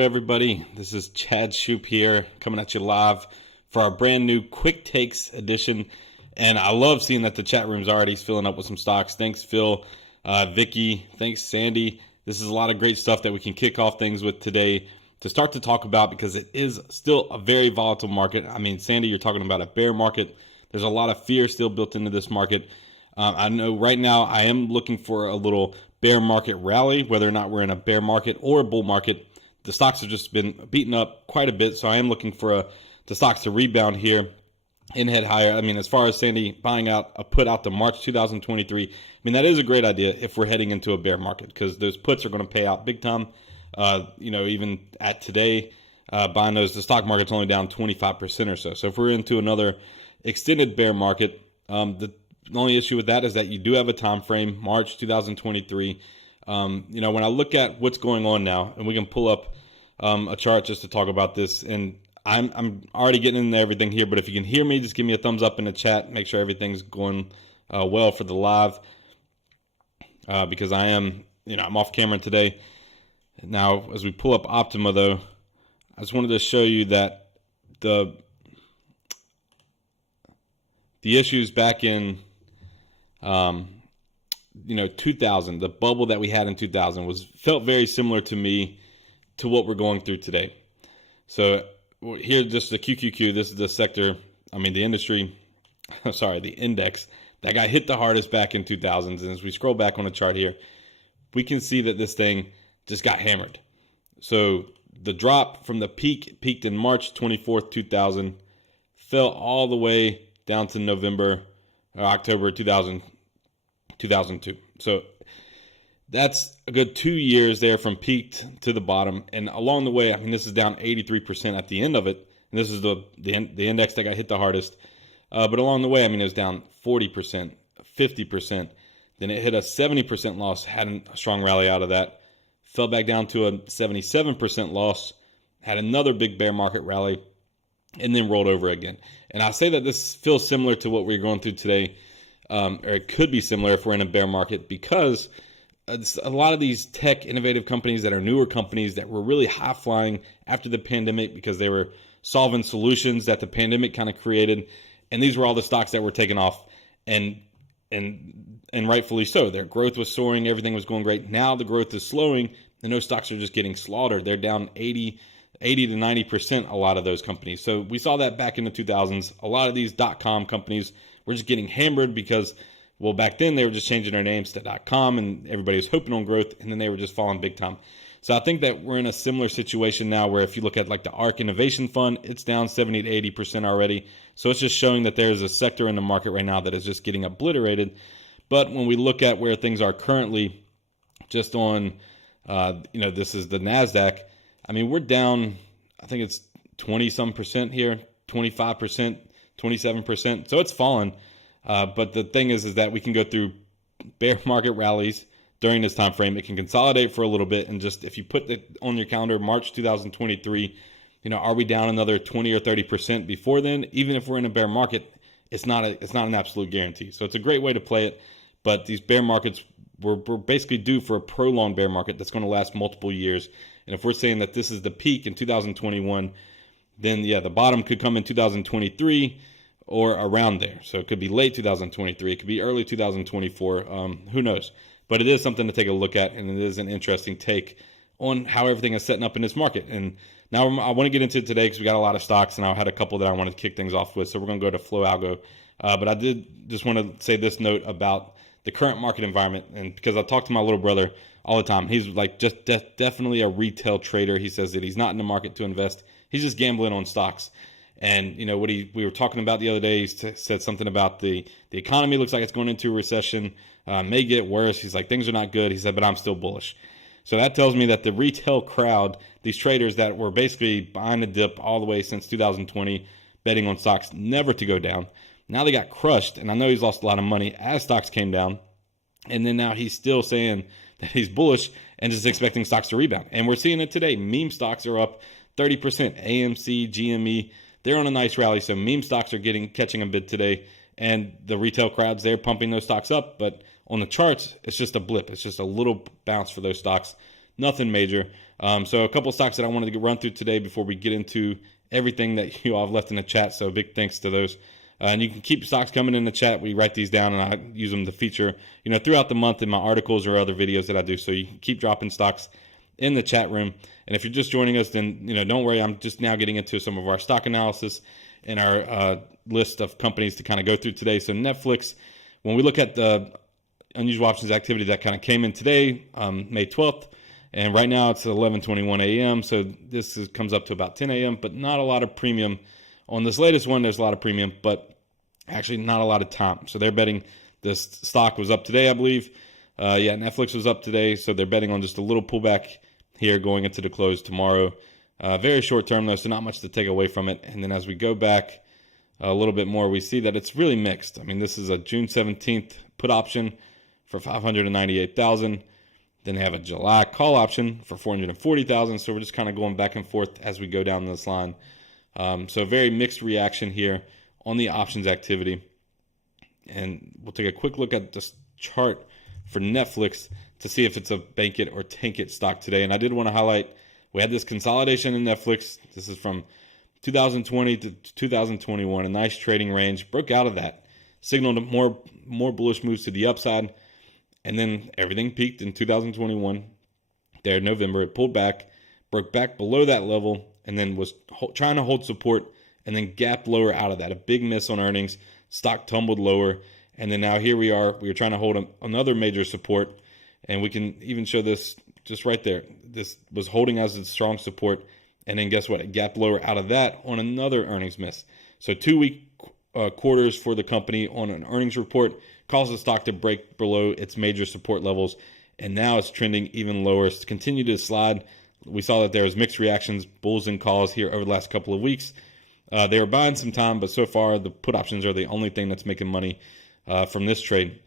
everybody. This is Chad Shoop here, coming at you live for our brand new Quick Takes edition. And I love seeing that the chat room's already filling up with some stocks. Thanks, Phil, Vicky. Thanks, Sandy. This is a lot of great stuff that we can kick off things with today to start to talk about, because it is still a very volatile market. I mean, Sandy, you're talking about a bear market. There's a lot of fear still built into this market. I know right now I am looking for a little bear market rally, whether or not we're in a bear market or a bull market. The stocks have just been beaten up quite a bit, so I am looking for the stocks to rebound here and head higher. I mean, as far as Sandy buying out a put out to March 2023, I mean, that is a great idea if we're heading into a bear market, because those puts are going to pay out big time. Even at today, buying those, the stock market's only down 25% or so. So if we're into another extended bear market, the only issue with that is that you do have a time frame, March 2023. When I look at what's going on now, and we can pull up a chart just to talk about this, and I'm already getting into everything here, but if you can hear me, just give me a thumbs up in the chat. Make sure everything's going well for the live, because I'm off camera today. Now, as we pull up Optima, though, I just wanted to show you that the issues back in 2000, the bubble that we had in 2000 felt very similar to me to what we're going through today. So here, just the QQQ, this is the sector, the industry, the index that got hit the hardest back in 2000s. And as we scroll back on the chart here, we can see that this thing just got hammered. So the drop from the peaked in March 24th, 2000, fell all the way down to November or October 2002. So that's a good 2 years there from peak to the bottom. And along the way, this is down 83% at the end of it. And this is the index that got hit the hardest. But along the way, it was down 40%, 50%. Then it hit a 70% loss, had a strong rally out of that. Fell back down to a 77% loss, had another big bear market rally, and then rolled over again. And I say that this feels similar to what we're going through today, or it could be similar if we're in a bear market, because a lot of these tech innovative companies that are newer companies that were really high flying after the pandemic because they were solving solutions that the pandemic kind of created. And these were all the stocks that were taken off, and rightfully so. Their growth was soaring. Everything was going great. Now the growth is slowing, and those stocks are just getting slaughtered. They're down 80 to 90%, a lot of those companies. So we saw that back in the 2000s. A lot of these .com companies were just getting hammered because, well, back then they were just changing their names to .com, and everybody was hoping on growth, and then they were just falling big time. So I think that we're in a similar situation now, where if you look at like the ARK Innovation Fund, it's down 70 to 80% already. So it's just showing that there's a sector in the market right now that is just getting obliterated. But when we look at where things are currently, just on, this is the NASDAQ. We're down, I think it's 20-some% here, 25%, 27%. So it's fallen. But the thing is that we can go through bear market rallies during this time frame. It can consolidate for a little bit, and just if you put it on your calendar, March 2023, are we down another 20 or 30% before then? Even if we're in a bear market, it's not an absolute guarantee. So it's a great way to play it. But these bear markets, we're basically due for a prolonged bear market that's going to last multiple years. And if we're saying that this is the peak in 2021, then yeah, the bottom could come in 2023 or around there. So it could be late 2023. It could be early 2024. Who knows? But it is something to take a look at, and it is an interesting take on how everything is setting up in this market. And now I want to get into it today because we got a lot of stocks, and I had a couple that I wanted to kick things off with. So we're going to go to Flow Algo. But I did just want to say this note about the current market environment, and because I talk to my little brother all the time. He's like just definitely a retail trader. He says that he's not in the market to invest. He's just gambling on stocks. And what we were talking about the other day, he said something about the economy looks like it's going into a recession, may get worse. He's like, things are not good. He said, but I'm still bullish. So that tells me that the retail crowd, these traders that were basically buying the dip all the way since 2020, betting on stocks never to go down, now they got crushed. And I know he's lost a lot of money as stocks came down. And then now he's still saying that he's bullish and just expecting stocks to rebound. And we're seeing it today. Meme stocks are up 30%. AMC, GME, they're on a nice rally. So meme stocks are catching a bid today. And the retail crowds, they're pumping those stocks up. But on the charts, it's just a blip. It's just a little bounce for those stocks. nothing major. So a couple stocks that I wanted to run through today before we get into everything that you all have left in the chat. So big thanks to those. And you can keep stocks coming in the chat. We write these down and I use them to feature, throughout the month in my articles or other videos that I do. So you can keep dropping stocks in the chat room. And if you're just joining us, then, don't worry. I'm just now getting into some of our stock analysis and our list of companies to kind of go through today. So Netflix, when we look at the unusual options activity that kind of came in today, May 12th, and right now it's 11:21 a.m. So this comes up to about 10 a.m., but not a lot of premium. On this latest one, there's a lot of premium, but actually not a lot of time. So they're betting this stock was up today, I believe. Netflix was up today, so they're betting on just a little pullback here going into the close tomorrow. Very short term, though, so not much to take away from it. And then as we go back a little bit more, we see that it's really mixed. I mean, this is a June 17th put option for $598,000. Then they have a July call option for $440,000. So we're just kind of going back and forth as we go down this line. So very mixed reaction here on the options activity. And we'll take a quick look at this chart for Netflix to see if it's a bank it or tank it stock today. And I did want to highlight, we had this consolidation in Netflix. This is from 2020 to 2021, a nice trading range, broke out of that, signaled more bullish moves to the upside. And then everything peaked in 2021. There in November, it pulled back, broke back below that level, and then was trying to hold support and then gapped lower out of that. A big miss on earnings. Stock tumbled lower. And then now here we are. We are trying to hold another major support. And we can even show this just right there. This was holding as its strong support. And then guess what? It gapped lower out of that on another earnings miss. So 2 week quarters for the company on an earnings report caused the stock to break below its major support levels. And now it's trending even lower. It's continued to slide. We saw that there was mixed reactions, bulls and calls here over the last couple of weeks. They were buying some time, but so far the put options are the only thing that's making money from this trade.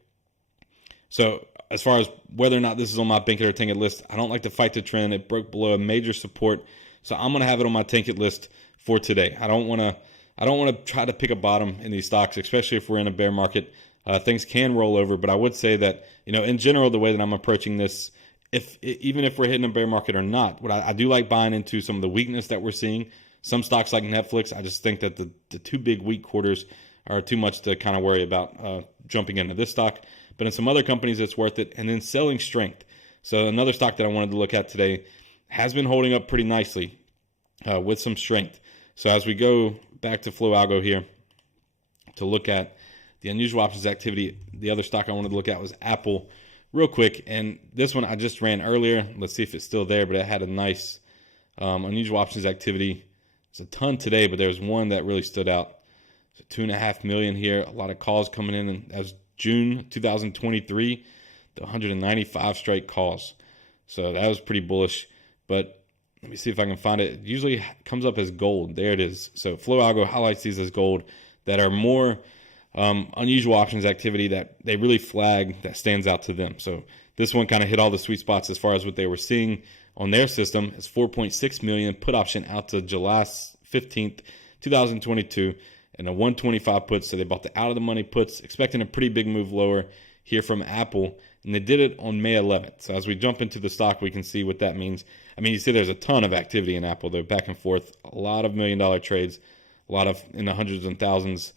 So as far as whether or not this is on my bank it or tank it list, I don't like to fight the trend. It broke below a major support, so I'm going to have it on my tank it list for today. I don't want to try to pick a bottom in these stocks, especially if we're in a bear market. Things can roll over, but I would say that in general, the way that I'm approaching this, even if we're hitting a bear market or not, what I do like buying into some of the weakness that we're seeing. Some stocks like Netflix, I just think that the two big weak quarters are too much to kind of worry about jumping into this stock. But in some other companies, it's worth it. And then selling strength. So another stock that I wanted to look at today has been holding up pretty nicely with some strength. So as we go back to Flow Algo here to look at the unusual options activity, the other stock I wanted to look at was Apple real quick. And this one I just ran earlier. Let's see if it's still there, but it had a nice unusual options activity. It's a ton today, but there was one that really stood out. So 2.5 million here, a lot of calls coming in, and that was June 2023, the 195 straight calls. So that was pretty bullish. But let me see if I can find it. It usually comes up as gold. There it is. So Flow Algo highlights these as gold that are more unusual options activity that they really flag that stands out to them. So this one kind of hit all the sweet spots as far as what they were seeing on their system. It's 4.6 million put option out to July 15th, 2022, and a 125 put. So they bought the out of the money puts, expecting a pretty big move lower here from Apple, and they did it on May 11th. So as we jump into the stock, we can see what that means. I mean, you see there's a ton of activity in Apple. They're back and forth, a lot of $1 million trades, a lot of in the hundreds and thousands.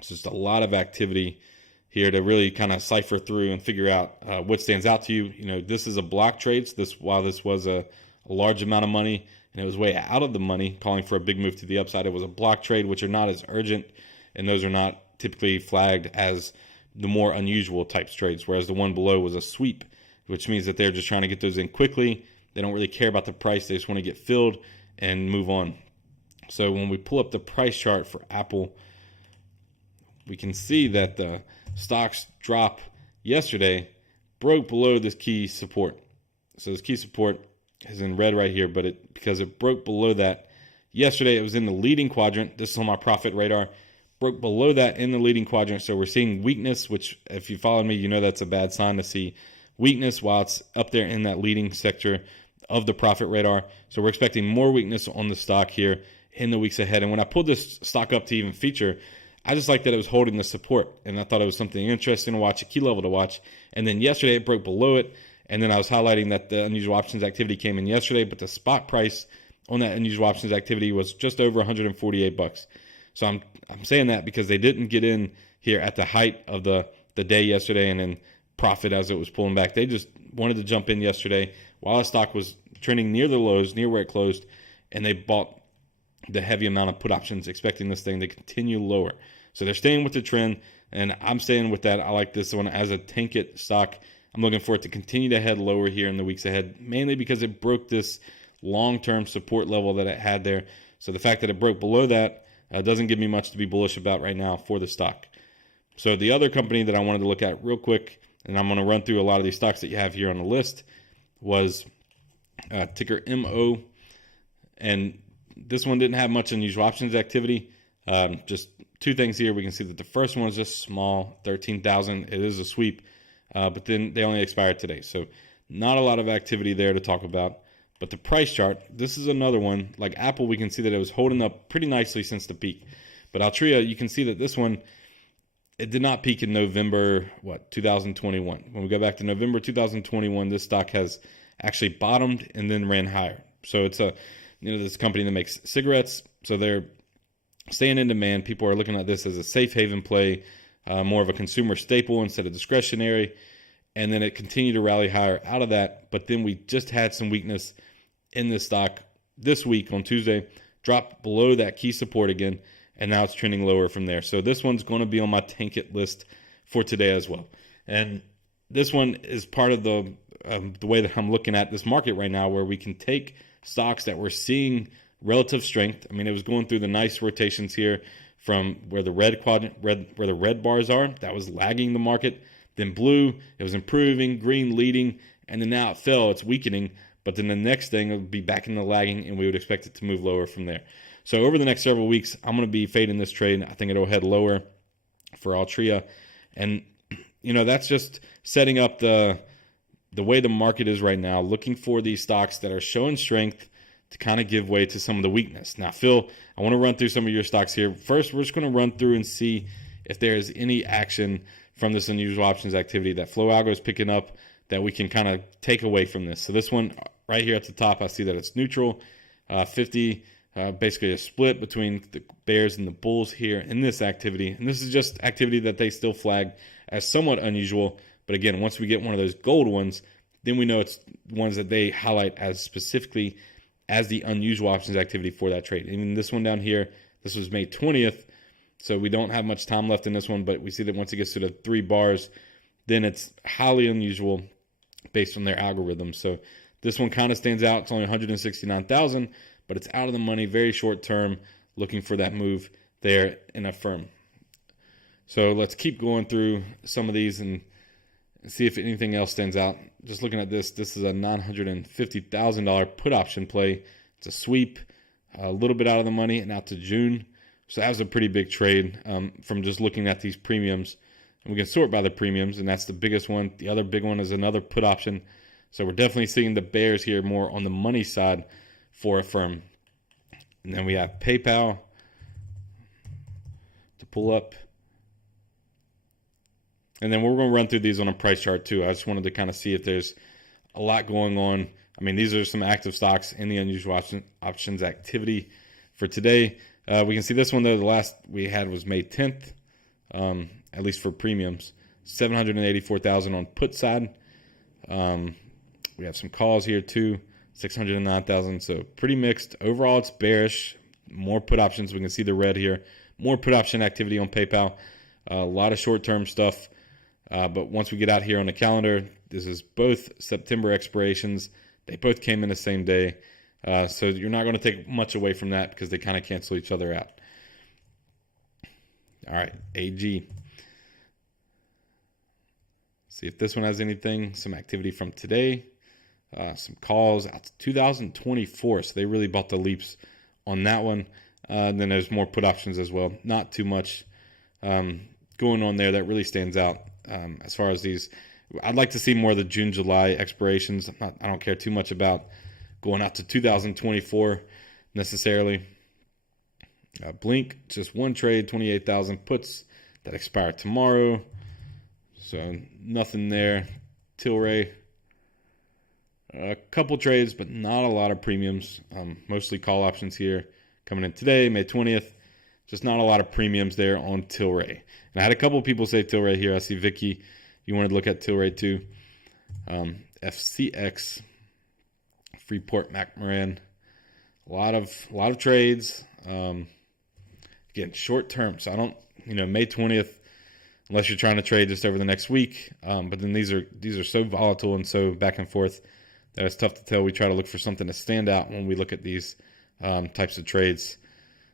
It's just a lot of activity here to really kind of cipher through and figure out what stands out to you. This is a block trade. So while this was a large amount of money and it was way out of the money, calling for a big move to the upside, it was a block trade, which are not as urgent, and those are not typically flagged as the more unusual types trades, whereas the one below was a sweep, which means that they're just trying to get those in quickly. They don't really care about the price. They just want to get filled and move on. So when we pull up the price chart for Apple, we can see that the stocks drop yesterday, broke below this key support. So this key support is in red right here, but because it broke below that yesterday, it was in the leading quadrant. This is on my profit radar. Broke below that in the leading quadrant. So we're seeing weakness, which if you followed me, that's a bad sign to see weakness while it's up there in that leading sector of the profit radar. So we're expecting more weakness on the stock here in the weeks ahead. And when I pulled this stock up to even feature, I just like that it was holding the support, and I thought it was something interesting to watch, a key level to watch. And then yesterday it broke below it, And then I was highlighting that the unusual options activity came in yesterday, but the spot price on that unusual options activity was just over 148 bucks. So I'm saying that because they didn't get in here at the height of the day yesterday and then profit as it was pulling back. They just wanted to jump in yesterday while the stock was trending near the lows, near where it closed, and they bought the heavy amount of put options, expecting this thing to continue lower. So they're staying with the trend, and I'm staying with that. I like this one as a tank it stock. I'm looking for it to continue to head lower here in the weeks ahead, mainly because it broke this long-term support level that it had there. So the fact that it broke below that doesn't give me much to be bullish about right now for the stock. So the other company that I wanted to look at real quick, and I'm going to run through a lot of these stocks that you have here on the list, was ticker MO. And this one didn't have much unusual options activity. Just two things here. We can see that the first one is just small, 13,000. It is a sweep, but then they only expired today. So not a lot of activity there to talk about. But the price chart, this is another one. Like Apple, we can see that it was holding up pretty nicely since the peak. But Altria, you can see that this one, it did not peak in November, 2021. When we go back to November 2021, this stock has actually bottomed and then ran higher. So it's this company that makes cigarettes. So they're staying in demand. People are looking at this as a safe haven play, more of a consumer staple instead of discretionary. And then it continued to rally higher out of that. But then we just had some weakness in this stock this week on Tuesday, dropped below that key support again, and now it's trending lower from there. So this one's going to be on my tank it list for today as well. And this one is part of the way that I'm looking at this market right now, where we can take stocks that we're seeing relative strength. I mean, it was going through the nice rotations here from where the red bars are. That was lagging the market. Then blue, it was improving, green leading, and then now it fell, it's weakening, but then the next thing it would be back in the lagging, and we would expect it to move lower from there. So over the next several weeks, I'm going to be fading this trade. I think it'll head lower for Altria, and that's just setting up the way the market is right now, looking for these stocks that are showing strength to kind of give way to some of the weakness. Now, Phil, I want to run through some of your stocks here. First, we're just going to run through and see if there is any action from this unusual options activity that Flow Algo is picking up that we can kind of take away from this. So this one right here at the top, I see that it's neutral, 50, basically a split between the bears and the bulls here in this activity. And this is just activity that they still flag as somewhat unusual. But again, once we get one of those gold ones, then we know it's ones that they highlight as specifically as the unusual options activity for that trade. Even this one down here, this was May 20th. So we don't have much time left in this one, but we see that once it gets to the 3 bars, then it's highly unusual based on their algorithm. So this one kind of stands out. It's only 169,000, but it's out of the money, very short term, looking for that move there in a firm. So let's keep going through some of these and see if anything else stands out. Just looking at this is a $950,000 put option play. It's a sweep, a little bit out of the money and out to June. So that was a pretty big trade from just looking at these premiums. And we can sort by the premiums, and that's the biggest one. The other big one is another put option. So we're definitely seeing the bears here more on the money side for a firm. And then we have PayPal to pull up. And then we're going to run through these on a price chart too. I just wanted to kind of see if there's a lot going on. I mean, these are some active stocks in the unusual options activity for today. We can see this one, though, the last we had was May 10th, at least for premiums, 784,000 on put side. We have some calls here, too, 609,000, so pretty mixed. Overall, it's bearish, more put options. We can see the red here, more put option activity on PayPal, a lot of short-term stuff. But once we get out here on the calendar, this is both September expirations. They both came in the same day. So you're not going to take much away from that because they kind of cancel each other out. All right, AG. See if this one has anything, some activity from today. Some calls out to 2024. So they really bought the leaps on that one. And then there's more put options as well. Not too much going on there that really stands out as far as these. I'd like to see more of the June, July expirations. I don't care too much about going out to 2024 necessarily. Blink, just one trade, 28,000 puts that expire tomorrow. So nothing there. Tilray, A couple trades, but not a lot of premiums. Mostly call options here coming in today, May 20th. Just not a lot of premiums there on Tilray. And I had a couple of people say Tilray here. I see Vicky, you wanted to look at Tilray too. FCX, Freeport McMoran. A lot of trades. Again, short term. So I don't, May 20th, unless you're trying to trade just over the next week. But then these are so volatile and so back and forth that it's tough to tell. We try to look for something to stand out when we look at these types of trades.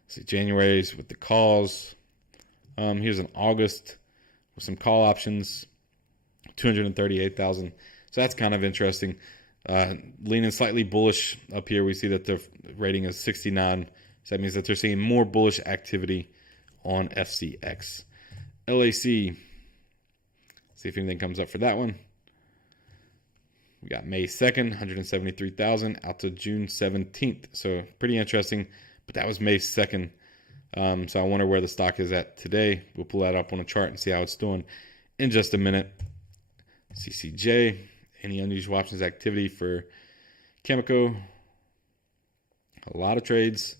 See January's with the calls. Here's an August with some call options, 238,000. So that's kind of interesting. Leaning slightly bullish up here. We see that the rating is 69. So that means that they're seeing more bullish activity on FCX. LAC. See if anything comes up for that one. We got May 2nd, 173,000 out to June 17th. So pretty interesting. But that was May 2nd. So I wonder where the stock is at today. We'll pull that up on a chart and see how it's doing in just a minute. CCJ. Any unusual options activity for Kamiko? A lot of trades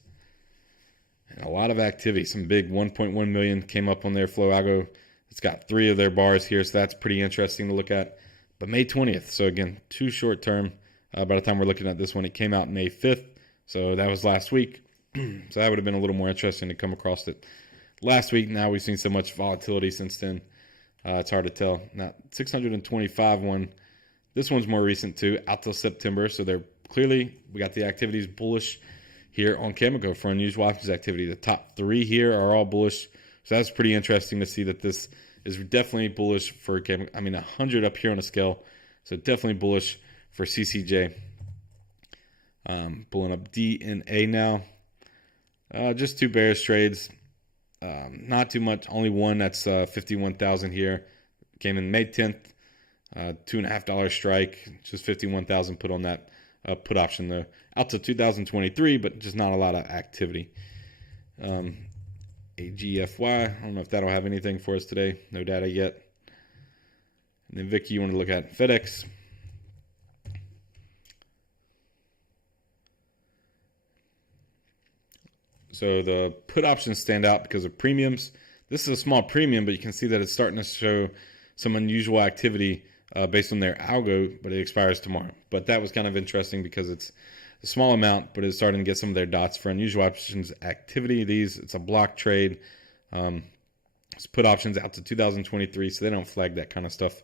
and a lot of activity. Some big 1.1 million came up on their flow algo. It's got 3 of their bars here, so that's pretty interesting to look at. But May 20th, so again, too short term. By the time we're looking at this one, it came out May 5th, so that was last week. So that would have been a little more interesting to come across it last week. Now we've seen so much volatility since then. It's hard to tell. Now, 625 one. This one's more recent too, out till September. So they're clearly, we got the activities bullish here on Kamiko for unusual options activity. The top 3 here are all bullish. So that's pretty interesting to see that this is definitely bullish for Kamiko. I mean, 100 up here on a scale. So definitely bullish for CCJ. Pulling up DNA now. Just 2 bearish trades. Not too much. Only one that's 51,000 here. Came in May 10th. $2.50 strike. Just 51,000 put on that put option though. Out to 2023, but just not a lot of activity. AGFY. I don't know if that'll have anything for us today. No data yet. And then Vicky, you want to look at FedEx. So the put options stand out because of premiums. This is a small premium, but you can see that it's starting to show some unusual activity based on their algo, but it expires tomorrow. But that was kind of interesting because it's a small amount, but it's starting to get some of their dots for unusual options activity. It's a block trade. It's put options out to 2023, so they don't flag that kind of stuff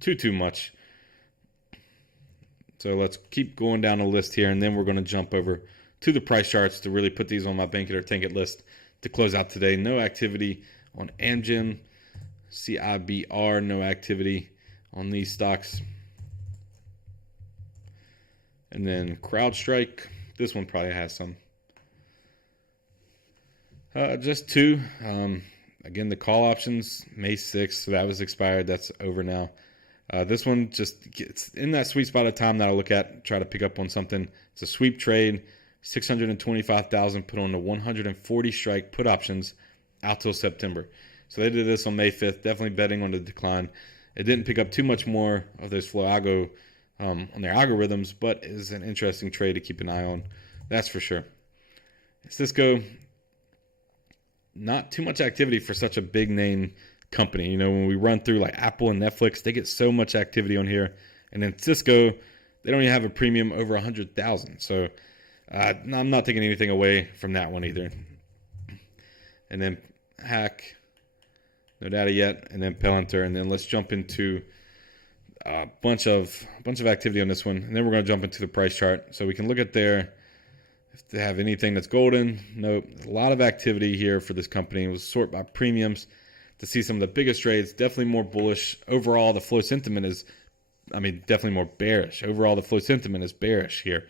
too much. So let's keep going down the list here, and then we're going to jump over to the price charts to really put these on my bank it or tank it list to close out today. No activity on Amgen, CIBR, no activity on these stocks. And then CrowdStrike, this one probably has some. Just 2. Again, the call options, May 6th, so that was expired. That's over now. This one just gets in that sweet spot of time that I'll look at, try to pick up on something. It's a sweep trade. 625,000 put on the 140 strike put options out till September. So they did this on May 5th, definitely betting on the decline. It didn't pick up too much more of this flow algo on their algorithms, but is an interesting trade to keep an eye on. That's for sure. Cisco, not too much activity for such a big name company. When we run through like Apple and Netflix, they get so much activity on here. And then Cisco, they don't even have a premium over 100,000. So I'm not taking anything away from that one either. And then Hack, no data yet. And then Palantir. And then let's jump into a bunch of activity on this one. And then we're going to jump into the price chart. So we can look at if they have anything that's golden. Nope. A lot of activity here for this company. It was sort by premiums to see some of the biggest trades. Definitely more bullish. Overall, the flow sentiment is, definitely more bearish. Overall, the flow sentiment is bearish here.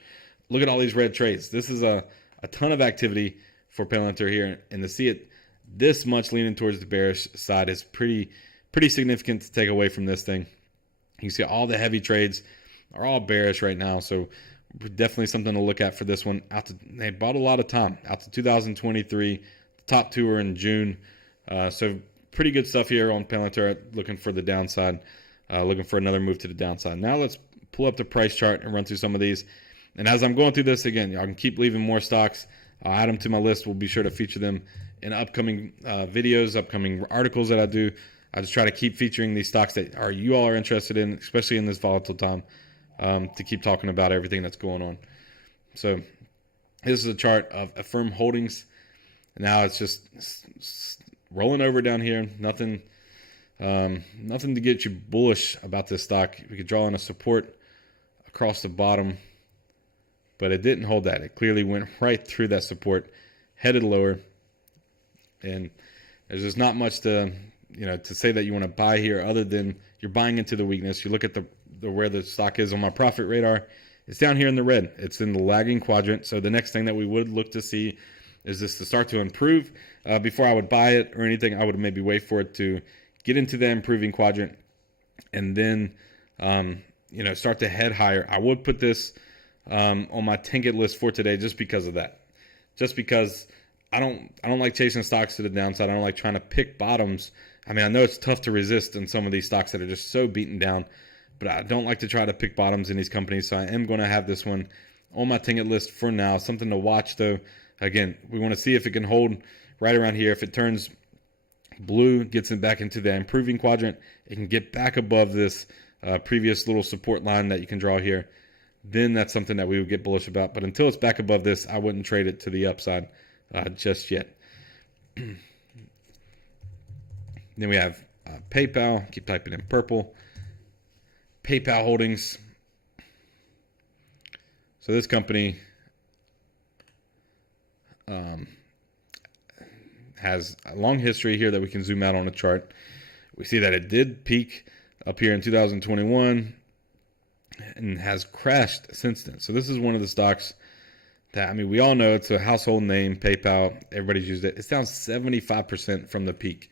Look at all these red trades. This is a ton of activity for Palantir here. And to see it this much leaning towards the bearish side is pretty significant to take away from this thing. You see all the heavy trades are all bearish right now. So definitely something to look at for this one. They bought a lot of time out to 2023. The top 2 are in June. So pretty good stuff here on Palantir. Looking for the downside. Looking for another move to the downside. Now let's pull up the price chart and run through some of these. And as I'm going through this, again, I can keep leaving more stocks. I'll add them to my list. We'll be sure to feature them in upcoming videos, upcoming articles that I do. I just try to keep featuring these stocks that you all are interested in, especially in this volatile time, to keep talking about everything that's going on. So this is a chart of Affirm Holdings. Now it's just rolling over down here. Nothing to get you bullish about this stock. We could draw in a support across the bottom, but it didn't hold that. It clearly went right through that support, headed lower, and there's just not much to say that you want to buy here other than you're buying into the weakness. You look at the where the stock is on my profit radar. It's down here in the red. It's in the lagging quadrant. So the next thing that we would look to see is this to start to improve. Before I would buy it or anything, I would maybe wait for it to get into the improving quadrant and then start to head higher. I would put this on my tank list for today just because of that. Just because I don't like chasing stocks to the downside. I don't like trying to pick bottoms. I mean, I know it's tough to resist in some of these stocks that are just so beaten down, but I don't like to try to pick bottoms in these companies. So I am going to have this one on my tank list for now. Something to watch though. Again, we want to see if it can hold right around here. If it turns blue, gets it back into the improving quadrant, it can get back above this previous little support line that you can draw here. Then that's something that we would get bullish about. But until it's back above this, I wouldn't trade it to the upside just yet. Then we have PayPal. Keep typing in purple. PayPal Holdings. So this company has a long history here that we can zoom out on a chart. We see that it did peak up here in 2021 and has crashed since then. So this is one of the stocks that, I mean, we all know it's a household name, PayPal. Everybody's used it. It's down 75% from the peak.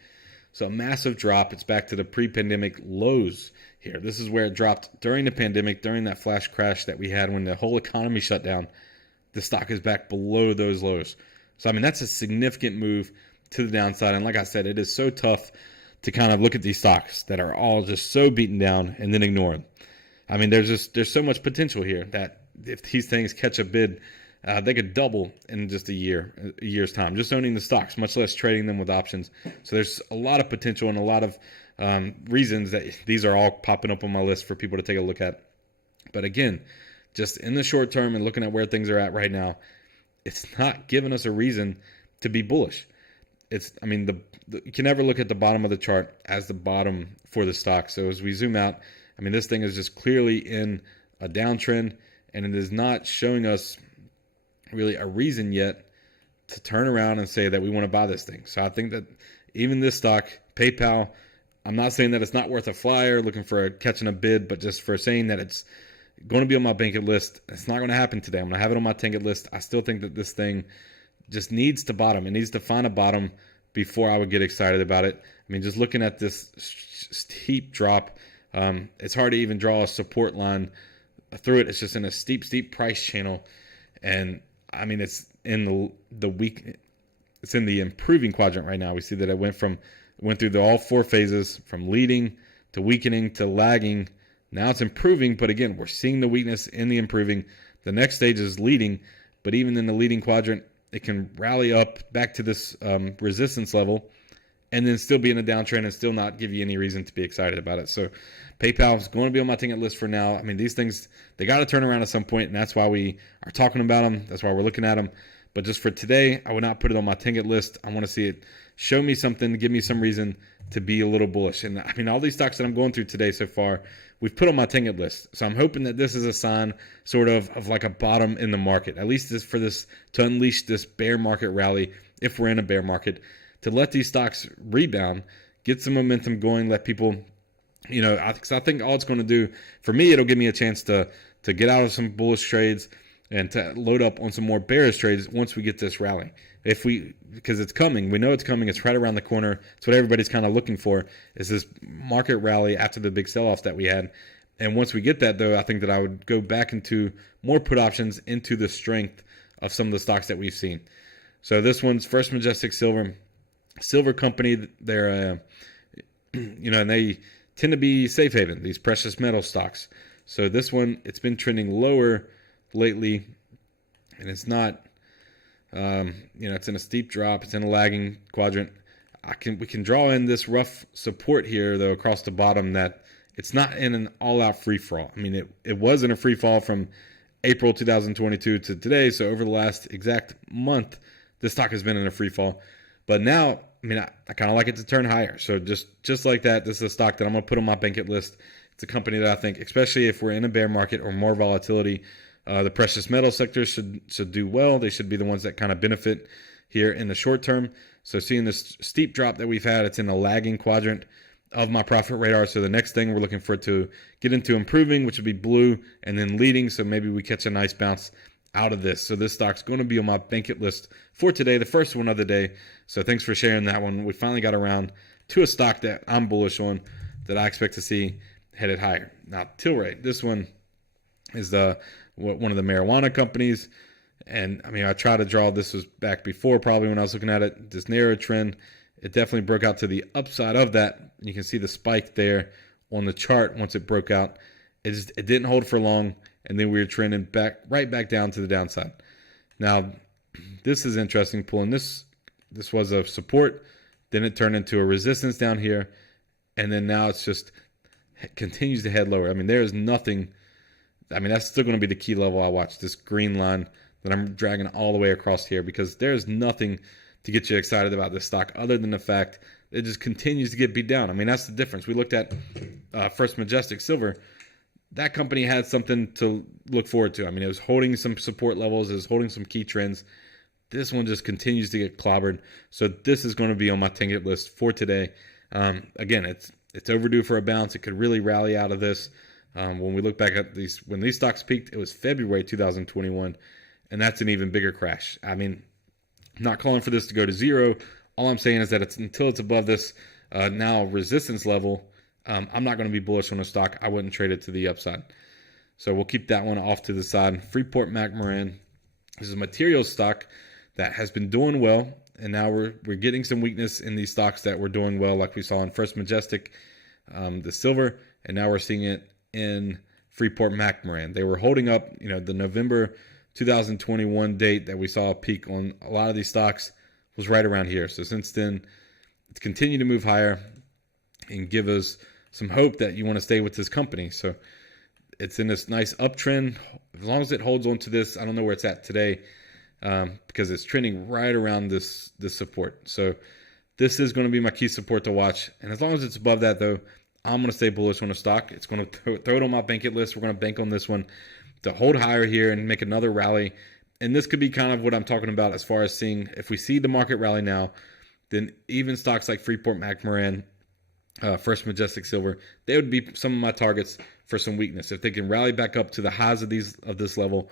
So a massive drop. It's back to the pre-pandemic lows here. This is where it dropped during the pandemic, during that flash crash that we had when the whole economy shut down. The stock is back below those lows. So, I mean, that's a significant move to the downside. And like I said, it is so tough to kind of look at these stocks that are all just so beaten down and then ignore them. I mean, there's so much potential here that if these things catch a bid, they could double in just a year's time, just owning the stocks, much less trading them with options. So there's a lot of potential and a lot of reasons that these are all popping up on my list for people to take a look at. But again, just in the short term and looking at where things are at right now, it's not giving us a reason to be bullish. You can never look at the bottom of the chart as the bottom for the stock. So as we zoom out, I mean, this thing is just clearly in a downtrend, and it is not showing us really a reason yet to turn around and say that we want to buy this thing. So I think that even this stock, PayPal, I'm not saying that it's not worth a flyer, looking for catching a bid, but just for saying that it's going to be on my bank list. It's not going to happen today. I'm going to have it on my tank list. I still think that this thing just needs to bottom. It needs to find a bottom before I would get excited about it. I mean, just looking at this steep drop, it's hard to even draw a support line through it. It's just in a steep price channel. And I mean, it's in the weak, it's in the improving quadrant right now. We see that it went through all four phases, from leading to weakening to lagging. Now it's improving, but again, we're seeing the weakness in the improving. The next stage is leading, but even in the leading quadrant, it can rally up back to this resistance level and then still be in a downtrend and still not give you any reason to be excited about it. So PayPal is going to be on my ticket list for now. I mean, these things, they got to turn around at some point, and that's why we are talking about them. That's why we're looking at them. But just for today, I would not put it on my ticket list. I want to see it show me something, give me some reason to be a little bullish. And I mean, all these stocks that I'm going through today so far, we've put on my ticket list. So I'm hoping that this is a sign sort of like a bottom in the market, at least for this, to unleash this bear market rally, if we're in a bear market, to let these stocks rebound, get some momentum going, let people, I think all it's going to do, for me, it'll give me a chance to get out of some bullish trades and to load up on some more bearish trades once we get this rally. Because it's coming, we know it's coming, it's right around the corner. It's what everybody's kind of looking for, is this market rally after the big sell-offs that we had. And once we get that, though, I think that I would go back into more put options into the strength of some of the stocks that we've seen. So this one's First Majestic Silver company. They're, and they tend to be safe haven, these precious metal stocks. So this one, it's been trending lower lately, and it's not, it's in a steep drop. It's in a lagging quadrant. We can draw in this rough support here, though, across the bottom, that it's not in an all-out free fall. I mean, it was in a free fall from April 2022 to today. So over the last exact month, this stock has been in a free fall. But now, I mean, I kind of like it to turn higher. So just like that, this is a stock that I'm going to put on my bankit list. It's a company that I think, especially if we're in a bear market or more volatility, the precious metal sector should do well. They should be the ones that kind of benefit here in the short term. So seeing this steep drop that we've had, it's in a lagging quadrant of my profit radar. So the next thing we're looking for it to get into improving, which would be blue, and then leading. So maybe we catch a nice bounce out of this. So this stock's going to be on my bankit list for today, the first one of the day. So thanks for sharing that one. We finally got around to a stock that I'm bullish on, that I expect to see headed higher. Now, Tilray, this one is one of the marijuana companies. And I mean, I tried to draw, this was back before probably when I was looking at it, this narrow trend. It definitely broke out to the upside of that. You can see the spike there on the chart once it broke out. It didn't hold for long, and then we were trending right back down to the downside. Now, this is interesting, pulling this was a support, then it turned into a resistance down here, and then now it's just continues to head lower. I mean, there is nothing. I mean, that's still going to be the key level I watch, this green line that I'm dragging all the way across here, because there's nothing to get you excited about this stock other than the fact it just continues to get beat down. I mean, that's the difference. We looked at First Majestic Silver. That company had something to look forward to. I mean, it was holding some support levels. It was holding some key trends. This one just continues to get clobbered. So this is going to be on my target list for today. Again, it's overdue for a bounce. It could really rally out of this. When we look back at when these stocks peaked, it was February 2021, and that's an even bigger crash. I mean, I'm not calling for this to go to zero. All I'm saying is that until it's above this now resistance level, I'm not going to be bullish on a stock. I wouldn't trade it to the upside. So we'll keep that one off to the side. Freeport-McMoRan. This is a materials stock that has been doing well, and now we're getting some weakness in these stocks that were doing well, like we saw in First Majestic, the silver, and now we're seeing it in Freeport-McMoRan. They were holding up, the November 2021 date that we saw a peak on a lot of these stocks was right around here. So since then, it's continued to move higher and give us some hope that you want to stay with this company. So it's in this nice uptrend. As long as it holds on to this, I don't know where it's at today, because it's trending right around this support. So this is going to be my key support to watch. And as long as it's above that, though, I'm going to stay bullish on a stock. It's going to throw it on my bankit list. We're going to bank on this one to hold higher here and make another rally. And this could be kind of what I'm talking about as far as seeing, if we see the market rally now, then even stocks like Freeport-McMoRan, First Majestic Silver, they would be some of my targets for some weakness. If they can rally back up to the highs of this level,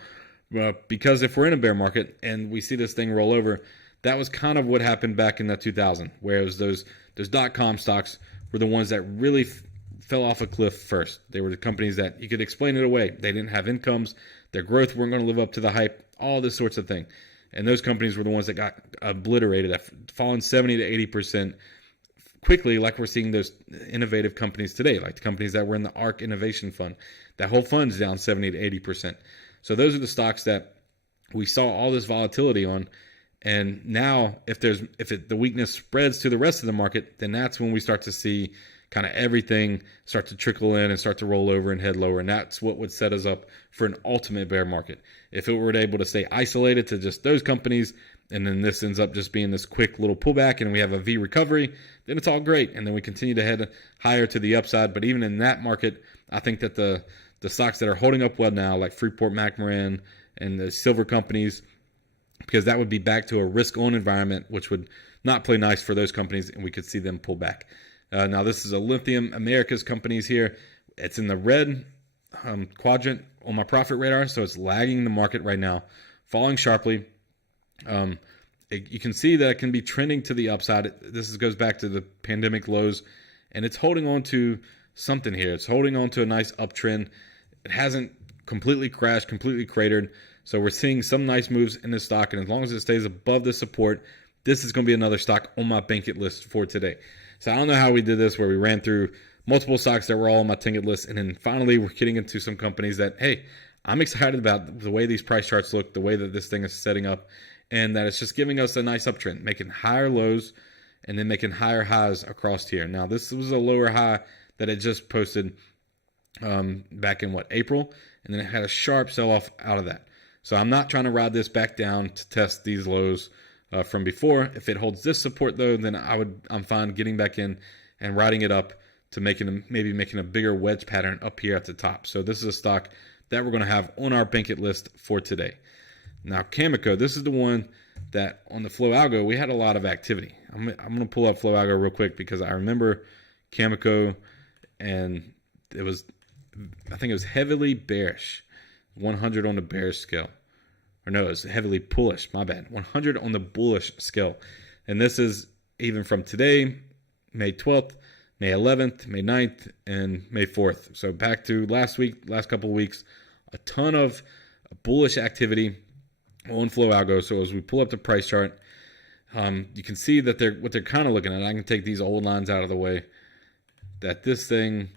because if we're in a bear market and we see this thing roll over, that was kind of what happened back in the 2000, where it was those dot-com stocks were the ones that really fell off a cliff first. They were the companies that you could explain it away. They didn't have incomes. Their growth weren't going to live up to the hype, all this sorts of thing. And those companies were the ones that got obliterated, fallen 70 to 80% quickly, like we're seeing those innovative companies today, like the companies that were in the ARK Innovation Fund. That whole fund's down 70 to 80%. So those are the stocks that we saw all this volatility on. And now if the weakness spreads to the rest of the market, then that's when we start to see kind of everything start to trickle in and start to roll over and head lower. And that's what would set us up for an ultimate bear market. If it were able to stay isolated to just those companies, and then this ends up just being this quick little pullback and we have a V recovery, then it's all great. And then we continue to head higher to the upside. But even in that market, I think that the stocks that are holding up well now, like Freeport-McMoRan and the silver companies, because that would be back to a risk-on environment, which would not play nice for those companies, and we could see them pull back. Now, this is a Lithium Americas companies here. It's in the red quadrant on my profit radar, so it's lagging the market right now, falling sharply. You can see that it can be trending to the upside. This goes back to the pandemic lows, and it's holding on to something here. It's holding on to a nice uptrend. It hasn't completely crashed, completely cratered. So we're seeing some nice moves in this stock, and as long as it stays above the support, this is going to be another stock on my bankit list for today. So I don't know how we did this, where we ran through multiple stocks that were all on my ticket list. And then finally, we're getting into some companies that, hey, I'm excited about the way these price charts look, the way that this thing is setting up, and that it's just giving us a nice uptrend, making higher lows and then making higher highs across here. Now, this was a lower high that it just posted back in April, and then it had a sharp sell-off out of that. So I'm not trying to ride this back down to test these lows from before. If it holds this support though, then I'm fine getting back in and riding it up to maybe making a bigger wedge pattern up here at the top. So this is a stock that we're going to have on our bank list for today. Now, Kamiko, this is the one that on the flow algo, we had a lot of activity. I'm going to pull up flow algo real quick because I remember Kamiko, and I think it was heavily bearish, 100 on the bearish scale. Or no, it was heavily bullish, my bad, 100 on the bullish scale. And this is even from today, May 12th, May 11th, May 9th, and May 4th. So back to last couple of weeks, a ton of bullish activity on flow algo. So as we pull up the price chart, you can see that what they're kind of looking at. I can take these old lines out of the way. That this thing,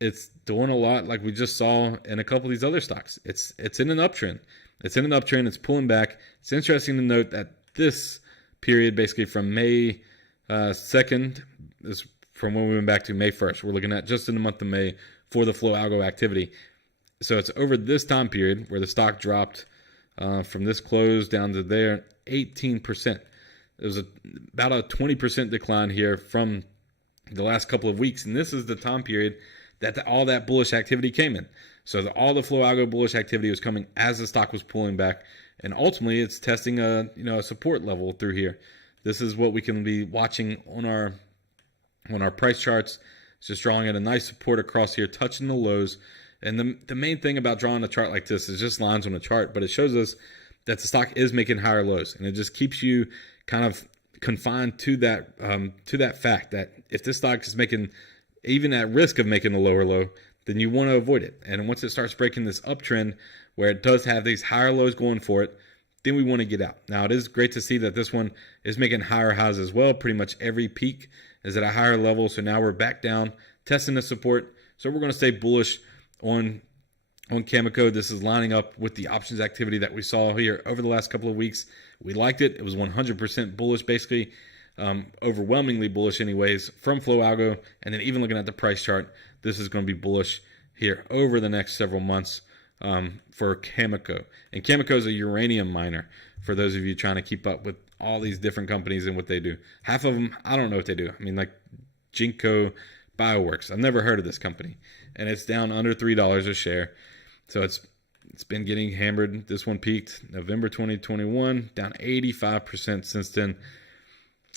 it's doing a lot like we just saw in a couple of these other stocks. It's in an uptrend. It's in an uptrend. It's pulling back. It's interesting to note that this period, basically from May 2nd, is from when we went back to May 1st. We're looking at just in the month of May for the flow algo activity. So it's over this time period where the stock dropped from this close down to there, 18%. It was about a 20% decline here from the last couple of weeks. And this is the time period that all that bullish activity came in. So all the flow algo bullish activity was coming as the stock was pulling back. And ultimately, it's testing a support level through here. This is what we can be watching on our price charts. It's just drawing at a nice support across here, touching the lows. And the main thing about drawing a chart like this is just lines on a chart, but it shows us that the stock is making higher lows, and it just keeps you kind of confined to that fact that if this stock is making, even at risk of making a lower low, then you want to avoid it. And once it starts breaking this uptrend where it does have these higher lows going for it, then we want to get out. Now, it is great to see that this one is making higher highs as well. Pretty much every peak is at a higher level. So now we're back down, testing the support. So we're going to stay bullish on Kamiko. This is lining up with the options activity that we saw here over the last couple of weeks. We liked it. It was 100% bullish, basically, overwhelmingly bullish anyways from flow algo. And then even looking at the price chart, this is going to be bullish here over the next several months for Kamiko. And Kamiko is a uranium miner, for those of you trying to keep up with all these different companies and what they do. Half of them, I don't know what they do. I mean, like Jinko Bioworks. I've never heard of this company. And it's down under $3 a share. So it's been getting hammered. This one peaked November 2021, down 85% since then.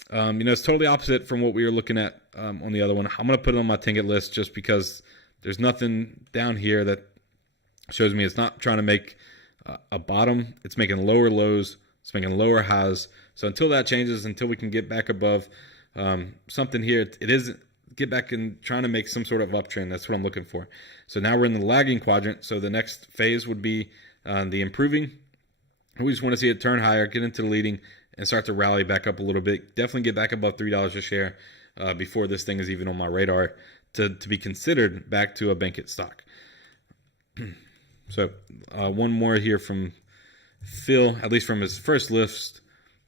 It's totally opposite from what we were looking at on the other one. I'm going to put it on my ticket list just because there's nothing down here that shows me it's not trying to make a bottom. It's making lower lows. It's making lower highs. So until that changes, until we can get back above something here, it isn't. Get back and trying to make some sort of uptrend. That's what I'm looking for. So now we're in the lagging quadrant. So the next phase would be the improving. We just want to see it turn higher, get into the leading, and start to rally back up a little bit. Definitely get back above $3 a share before this thing is even on my radar to be considered back to a Bankit stock. So one more here from Phil, at least from his first list,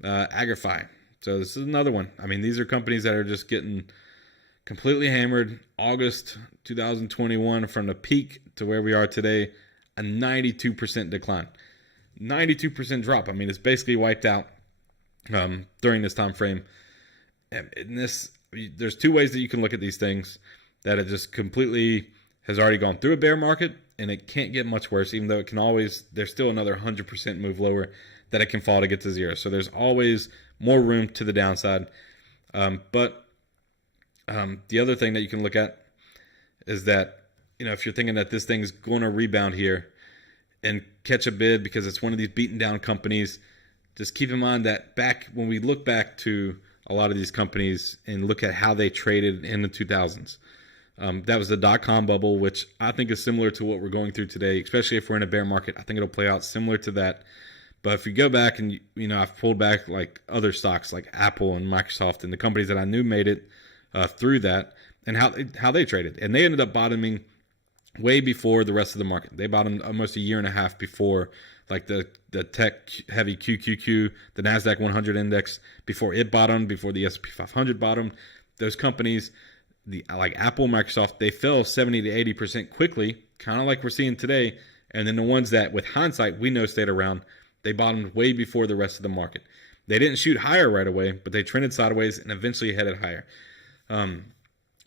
Agrify. So this is another one. I mean, these are companies that are just getting completely hammered. August 2021 from the peak to where we are today, a 92% decline. 92% drop. I mean, it's basically wiped out during this time frame. And there's two ways that you can look at these things. That it just completely has already gone through a bear market, and it can't get much worse, even though there's still another 100% move lower that it can fall to get to zero. So there's always more room to the downside. But the other thing that you can look at is that, if you're thinking that this thing's going to rebound here and catch a bid because it's one of these beaten down companies, just keep in mind that when we look back to a lot of these companies and look at how they traded in the 2000s, that was the dot-com bubble, which I think is similar to what we're going through today, especially if we're in a bear market. I think it'll play out similar to that. But if you go back and, I've pulled back like other stocks like Apple and Microsoft and the companies that I knew made it through that, and how they traded. And they ended up bottoming way before the rest of the market. They bottomed almost a year and a half before, like the tech heavy QQQ, the NASDAQ 100 index, before it bottomed, before the S&P 500 bottomed. Those companies, like Apple, Microsoft, they fell 70 to 80% quickly, kind of like we're seeing today. And then the ones that, with hindsight, we know stayed around, they bottomed way before the rest of the market. They didn't shoot higher right away, but they trended sideways and eventually headed higher.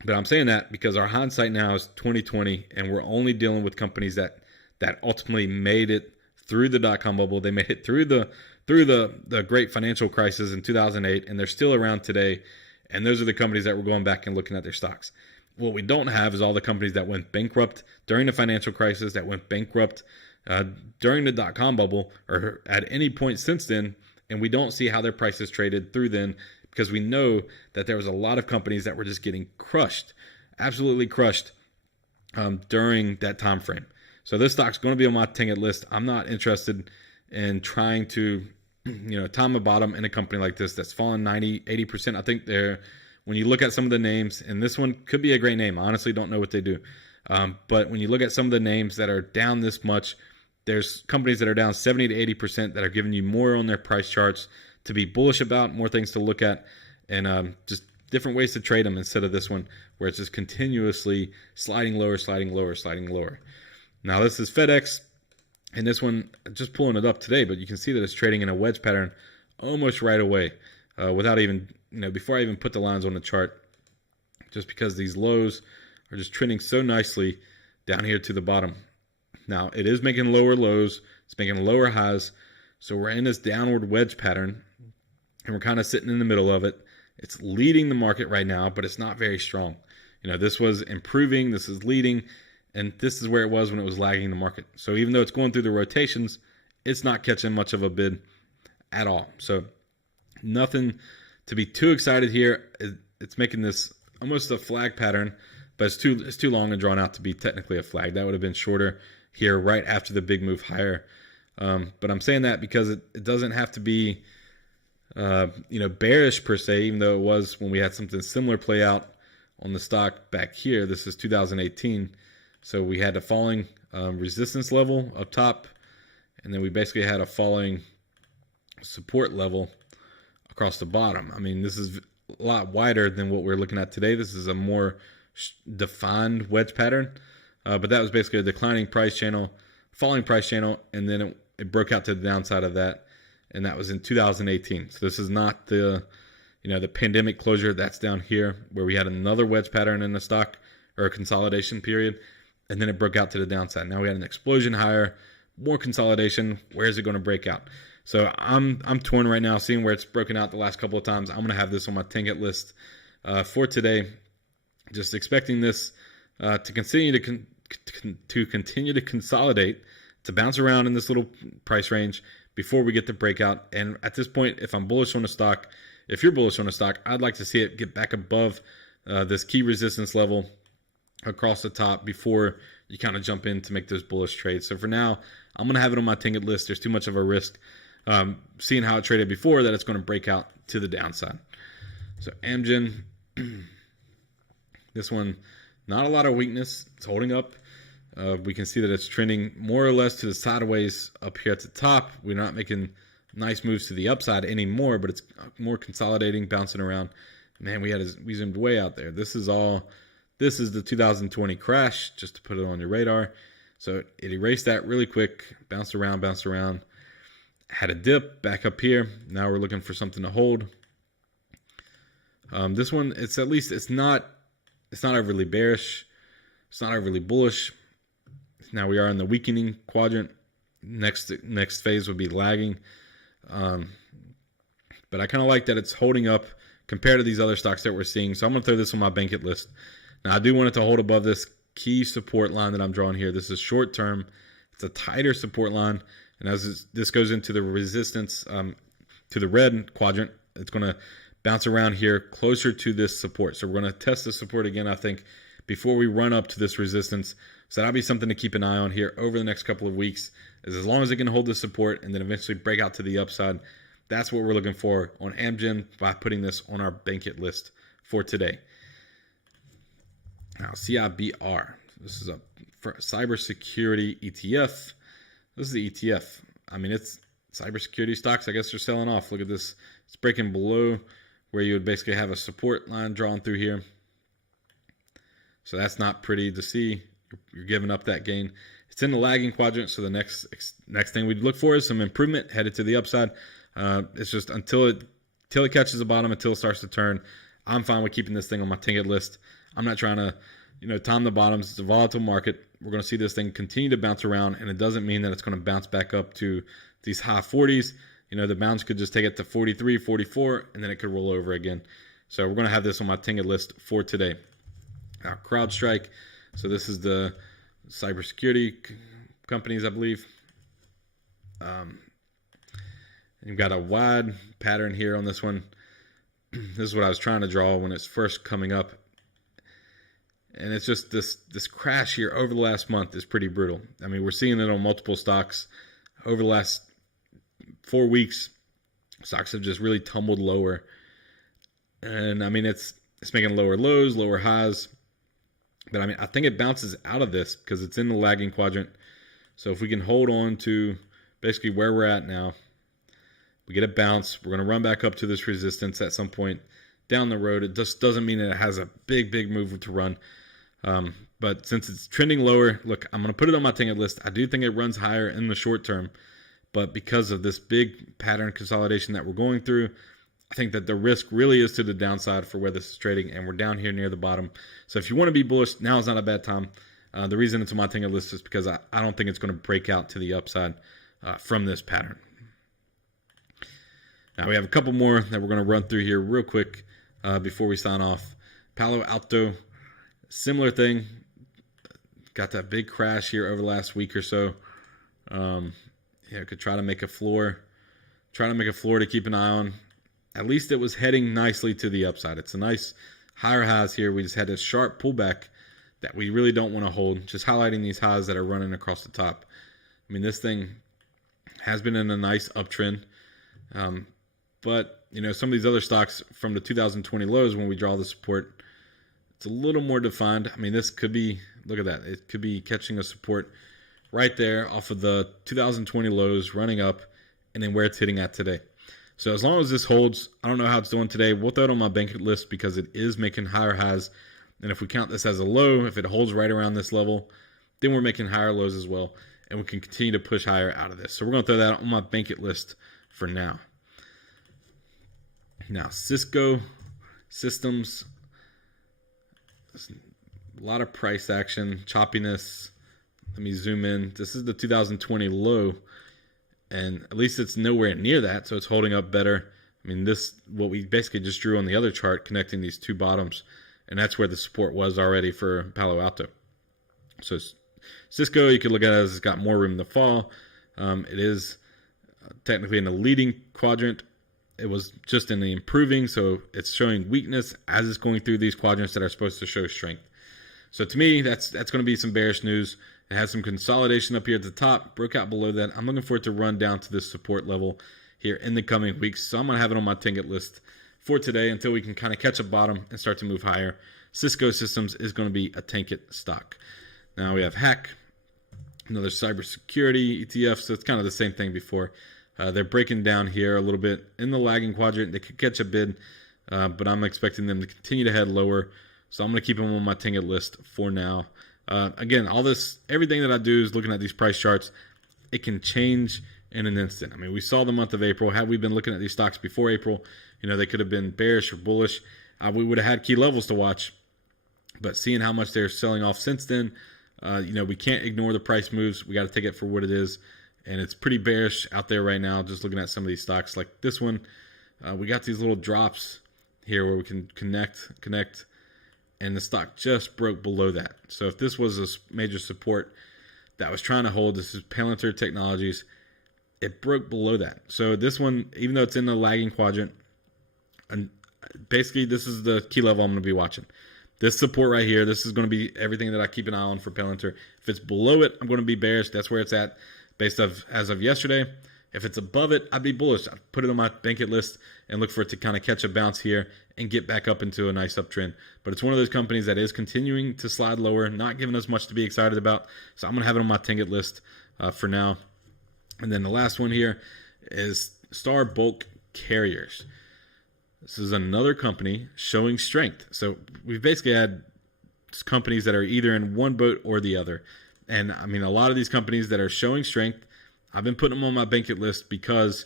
But I'm saying that because our hindsight now is 2020, and we're only dealing with companies that ultimately made it through the dot-com bubble. They made it through the great financial crisis in 2008, and they're still around today. And those are the companies that we're going back and looking at their stocks. What we don't have is all the companies that went bankrupt during the financial crisis, that went bankrupt during the dot-com bubble, or at any point since then. And we don't see how their prices traded through then, because we know that there was a lot of companies that were just getting crushed, absolutely crushed during that time frame. So this stock's going to be on my target list. I'm not interested in trying to, time a bottom in a company like this that's fallen 90, 80%. I think when you look at some of the names, and this one could be a great name. I honestly don't know what they do. But when you look at some of the names that are down this much, there's companies that are down 70 to 80% that are giving you more on their price charts to be bullish about, more things to look at, and just different ways to trade them instead of this one where it's just continuously sliding lower, sliding lower, sliding lower. Now this is FedEx, and this one, just pulling it up today, but you can see that it's trading in a wedge pattern almost right away without even, before I even put the lines on the chart, just because these lows are just trending so nicely down here to the bottom. Now, it is making lower lows. It's making lower highs. So we're in this downward wedge pattern, and we're kind of sitting in the middle of it. It's leading the market right now, but it's not very strong. This was improving. This is leading, and this is where it was when it was lagging the market. So even though it's going through the rotations, it's not catching much of a bid at all. So nothing to be too excited here. It's making this almost a flag pattern, but it's too long and drawn out to be technically a flag. That would have been shorter here right after the big move higher. But I'm saying that because it doesn't have to be, bearish per se, even though it was when we had something similar play out on the stock back here. This is 2018. So we had a falling resistance level up top, and then we basically had a falling support level across the bottom. I mean, this is a lot wider than what we're looking at today. This is a more defined wedge pattern. But that was basically a declining price channel, falling price channel, and then it broke out to the downside of that, and that was in 2018. So this is not the pandemic closure. That's down here where we had another wedge pattern in the stock, or a consolidation period, and then it broke out to the downside. Now we had an explosion higher, more consolidation. Where is it going to break out? So I'm torn right now, seeing where it's broken out the last couple of times. I'm going to have this on my target list for today. Just expecting this to continue to consolidate, to bounce around in this little price range before we get the breakout. And at this point, if I'm bullish on a stock, if you're bullish on a stock, I'd like to see it get back above this key resistance level across the top before you kind of jump in to make those bullish trades. So for now, I'm going to have it on my target list. There's too much of a risk, seeing how it traded before, that it's going to break out to the downside. So Amgen, this one, not a lot of weakness. It's holding up. We can see that it's trending more or less to the sideways up here at the top. We're not making nice moves to the upside anymore, but it's more consolidating, bouncing around. Man, we zoomed way out there. This is the 2020 crash, just to put it on your radar. So it erased that really quick, bounced around, had a dip back up here. Now we're looking for something to hold. This one, it's not overly bearish. It's not overly bullish. Now we are in the weakening quadrant. Next phase would be lagging. But I kind of like that it's holding up compared to these other stocks that we're seeing. So I'm going to throw this on my bankit list. Now I do want it to hold above this key support line that I'm drawing here. This is short term. It's a tighter support line. And as this goes into the resistance, to the red quadrant, it's going to bounce around here closer to this support. So we're going to test the support again, I think, before we run up to this resistance. So that'll be something to keep an eye on here over the next couple of weeks, is as long as it can hold the support and then eventually break out to the upside. That's what we're looking for on Amgen by putting this on our bankit list for today. Now, CIBR. This is a cybersecurity ETF. This is the ETF. I mean, it's cybersecurity stocks. I guess they're selling off. Look at this. It's breaking below where you would basically have a support line drawn through here. So that's not pretty to see. You're giving up that gain. It's in the lagging quadrant. So the next thing we'd look for is some improvement headed to the upside. It's just until it catches the bottom, until it starts to turn. I'm fine with keeping this thing on my ticket list. I'm not trying to, time the bottoms. It's a volatile market. We're going to see this thing continue to bounce around, and it doesn't mean that it's going to bounce back up to these high 40s. The bounce could just take it to 43, 44, and then it could roll over again. So we're going to have this on my ticket list for today. Now, CrowdStrike. So this is the cybersecurity companies, I believe. You've got a wide pattern here on this one. This is what I was trying to draw when it's first coming up. And it's just this crash here over the last month is pretty brutal. I mean, we're seeing it on multiple stocks. Over the last 4 weeks, stocks have just really tumbled lower. And I mean, it's making lower lows, lower highs. But I mean, I think it bounces out of this because it's in the lagging quadrant. So if we can hold on to basically where we're at now, we get a bounce. We're going to run back up to this resistance at some point down the road. It just doesn't mean that it has a big move to run. But since it's trending lower, look, I'm going to put it on my ticket list. I do think it runs higher in the short term. But because of this big pattern consolidation that we're going through, I think that the risk really is to the downside for where this is trading. And we're down here near the bottom. So if you want to be bullish, now is not a bad time. The reason it's on my ticket list is because I don't think it's going to break out to the upside from this pattern. Now we have a couple more that we're going to run through here real quick before we sign off. Palo Alto, similar thing. Got that big crash here over the last week or so. Could try to make a floor. Try to make a floor to keep an eye on. At least it was heading nicely to the upside. It's a nice higher highs here. We just had this sharp pullback that we really don't want to hold. Just highlighting these highs that are running across the top. I mean, this thing has been in a nice uptrend. But, some of these other stocks from the 2020 lows, when we draw the support, it's a little more defined. I mean, this could be, look at that. It could be catching a support right there off of the 2020 lows, running up, and then where it's hitting at today. So as long as this holds, I don't know how it's doing today. We'll throw it on my bank list because it is making higher highs. And if we count this as a low, if it holds right around this level, then we're making higher lows as well. And we can continue to push higher out of this. So we're going to throw that on my bank list for now. Now, Cisco Systems, a lot of price action, choppiness. Let me zoom in. This is the 2020 low, and at least it's nowhere near that, so it's holding up better. I mean, this, what we basically just drew on the other chart, connecting these two bottoms, and that's where the support was already for Palo Alto. So Cisco, you could look at it as it's got more room to fall. It is technically in the leading quadrant. It was just in the improving, so it's showing weakness as it's going through these quadrants that are supposed to show strength. So to me, that's going to be some bearish news. It has some consolidation up here at the top, broke out below that. I'm looking for it to run down to this support level here in the coming weeks. So I'm going to have it on my ticket list for today until we can kind of catch a bottom and start to move higher. Cisco Systems is going to be a ticket stock. Now we have Hack, another cybersecurity ETF, so it's kind of the same thing before. They're breaking down here a little bit in the lagging quadrant. They could catch a bid, but I'm expecting them to continue to head lower. So I'm going to keep them on my ticket list for now. Again, everything that I do is looking at these price charts. It can change in an instant. I mean, we saw the month of April. Had we been looking at these stocks before April, they could have been bearish or bullish. We would have had key levels to watch. But seeing how much they're selling off since then, we can't ignore the price moves. We got to take it for what it is. And it's pretty bearish out there right now, just looking at some of these stocks like this one. We got these little drops here where we can connect, and the stock just broke below that. So if this was a major support that was trying to hold, this is Palantir Technologies, it broke below that. So this one, even though it's in the lagging quadrant, and basically this is the key level I'm going to be watching. This support right here, this is going to be everything that I keep an eye on for Palantir. If it's below it, I'm going to be bearish. That's where it's at. As of yesterday. If it's above it, I'd be bullish. I'd put it on my bank list and look for it to kind of catch a bounce here and get back up into a nice uptrend. But it's one of those companies that is continuing to slide lower, not giving us much to be excited about. So I'm going to have it on my target list for now. And then the last one here is Star Bulk Carriers. This is another company showing strength. So we've basically had companies that are either in one boat or the other. And I mean, a lot of these companies that are showing strength, I've been putting them on my bank list because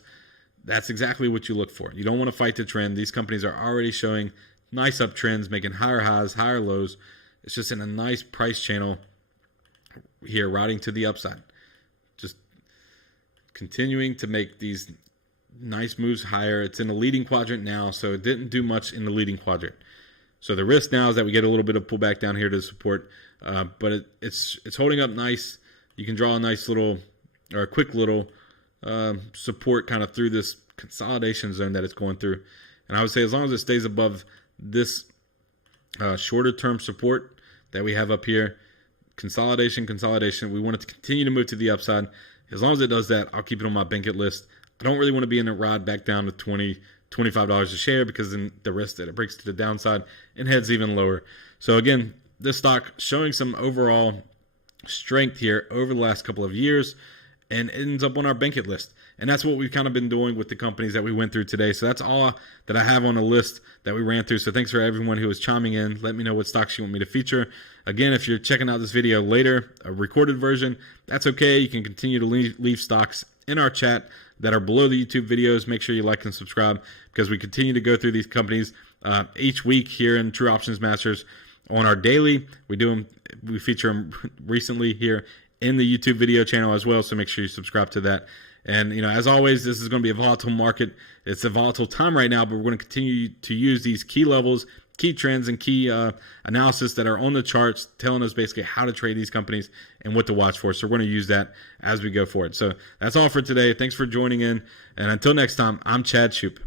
that's exactly what you look for. You don't want to fight the trend. These companies are already showing nice uptrends, making higher highs, higher lows. It's just in a nice price channel here, riding to the upside. Just continuing to make these nice moves higher. It's in the leading quadrant now, so it didn't do much in the leading quadrant. So the risk now is that we get a little bit of pullback down here to support, but it's holding up nice. You can draw a nice little or a quick little support kind of through this consolidation zone that it's going through. And I would say as long as it stays above this shorter term support that we have up here, consolidation, we want it to continue to move to the upside. As long as it does that, I'll keep it on my bank list. I don't really want to be in a ride back down to $20, $25 a share, because then the risk that it breaks to the downside and heads even lower. So again, this stock showing some overall strength here over the last couple of years and ends up on our bank list. And that's what we've kind of been doing with the companies that we went through today. So that's all that I have on the list that we ran through. So thanks for everyone who was chiming in. Let me know what stocks you want me to feature. Again, if you're checking out this video later, a recorded version, that's okay. You can continue to leave stocks in our chat that are below the YouTube videos. Make sure you like and subscribe, because we continue to go through these companies each week here in True Options Masters on our daily. We feature them recently here in the YouTube video channel as well, so make sure you subscribe to that. And as always, this is going to be a volatile market. It's a volatile time right now, but we're going to continue to use these key levels, key trends, and key analysis that are on the charts, telling us basically how to trade these companies and what to watch for. So we're going to use that as we go forward. So that's all for today. Thanks for joining in, and until next time, I'm Chad Shoop.